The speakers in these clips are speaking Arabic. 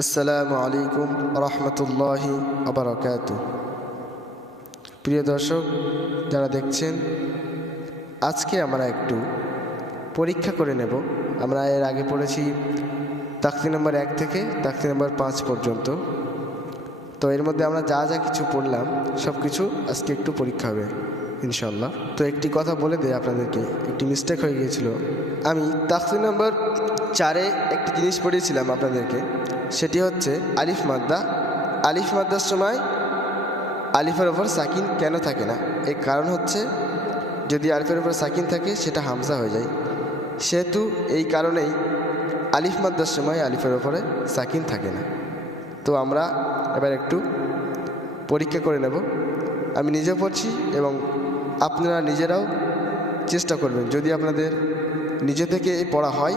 আসসালামু আলাইকুম রহমতুল্লাহি আবরকাত প্রিয় দর্শক, যারা দেখছেন, আজকে আমরা একটু পরীক্ষা করে নেব। আমরা এর আগে পড়েছি তাকতি নম্বর এক থেকে তাকতি নম্বর পাঁচ পর্যন্ত। তো এর মধ্যে আমরা যা যা কিছু পড়লাম সব কিছু আজকে একটু পরীক্ষা হবে ইনশাল্লাহ তো একটি কথা বলে দিই আপনাদেরকে, একটি মিস্টেক হয়ে গিয়েছিল। আমি তাকতি নম্বর চারে একটি জিনিস পড়িয়েছিলাম আপনাদেরকে। সেটি হচ্ছে আলিফ মাদ্দা। আলিফ মাদ্দার সময় আলিফের ওপর সাকিন কেন থাকে না? এর কারণ হচ্ছে যদি আলিফের ওপর সাকিন থাকে, সেটা হামজা হয়ে যায়। সেহেতু এই কারণেই আলিফ মাদ্দার সময় আলিফের ওপরে সাকিন থাকে না। তো আমরা এবার একটু পরীক্ষা করে নেব। আমি নিজে পড়ছি এবং আপনারা নিজেরাও চেষ্টা করবেন। যদি আপনাদের নিজে থেকে এই পড়া হয়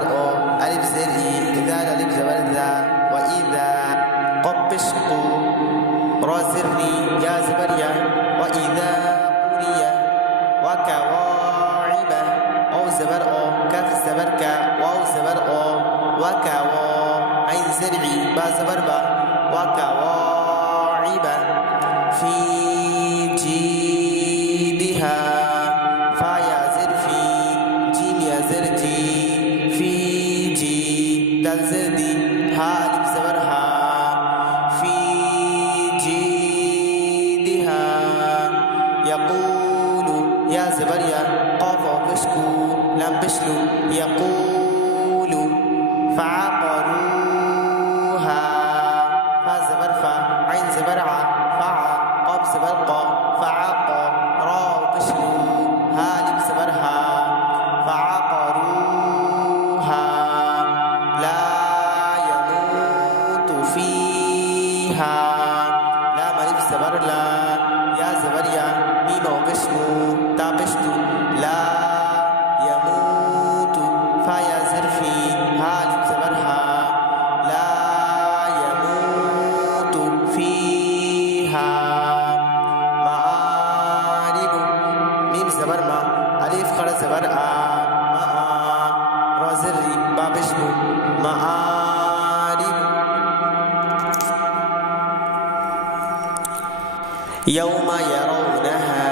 أ ألف زر إي ذال ألف زبر ذا وإذا قبش قو را زرني يا زبر يا وإذا قري وكواعب أو زبر أو كاف زبر كا وأو زبر أو وكوا عين زرعي با زبر با وكواعب دال زر دي ها ألف زبر ها في جيدها. يقول يا زبر يا قاف بشكو لم بشلو. يقول فعقروها را زري با بشمو معارب يوم يرونها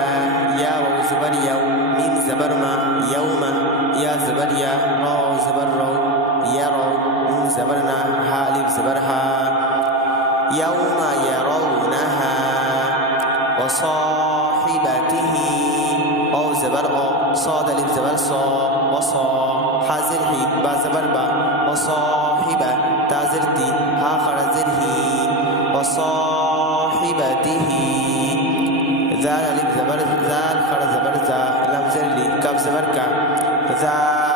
يا زبر يوم ميم زبر ما يوم يا زبر يا را زبر رو يرو نون زبرنا ها. ألف زبرها يوم يرونها وصاحبته أو زبر أو صاد ألف زبر صا وصا حازر هي با زبر با وصاحبة تازر تي ها خرزر هي وصاحبته ذال ألف زبر ذال خر زبر ذا لم زر لي كف زبر كا ذلك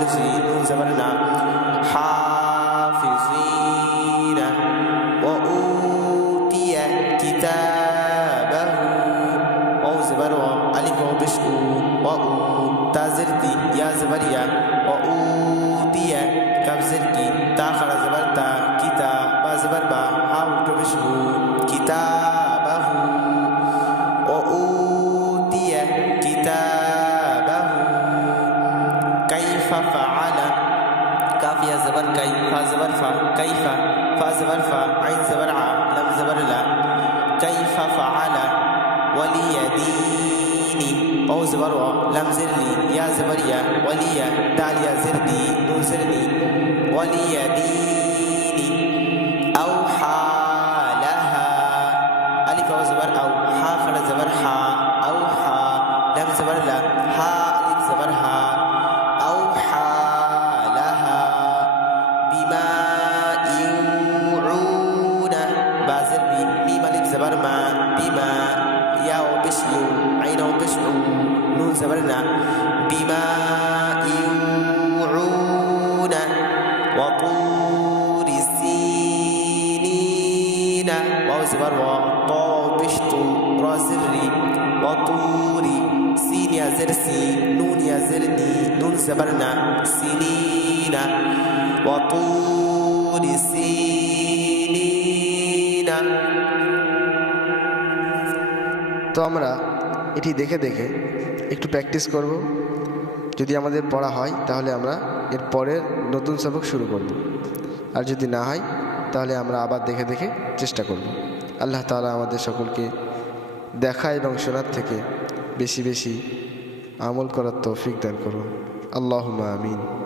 زاد يا زر في نون زبرنا حافظين وأوتي كتابه أو زبر ألف وبشكو وأو تازرتي يا زبريا فعل كاف يا زبر كي فا زبر فا كيف؟ فا زبر فا عين زبر ع لم زبر لا. كيف فعل وليديني أو زبر لم زرني يا زبر يا ولي دال يا زردي نون زرني وليديني أوحى لها. ألف أو زبر أو حا خر زبر حا أوحى لم زبر لا. حا بما ياو بسيو عينو بسعو نون زبرنا. بما يوعون وطور سينين واو رازري وطور سين يا زرسي نون يا زرني نون وطور سين তো আমরা এটি দেখে দেখে একটু প্র্যাকটিস করব। যদি আমাদের পড়া হয়, তাহলে আমরা এর পরের নতুন সবক শুরু করব। আর যদি না হয়, তাহলে আমরা আবার দেখে দেখে চেষ্টা করব। আল্লাহ তাআলা আমাদের সকলকে দেখা এবং শোনার থেকে বেশি বেশি আমল করার তৌফিক দান করুন। আল্লাহ আমিন।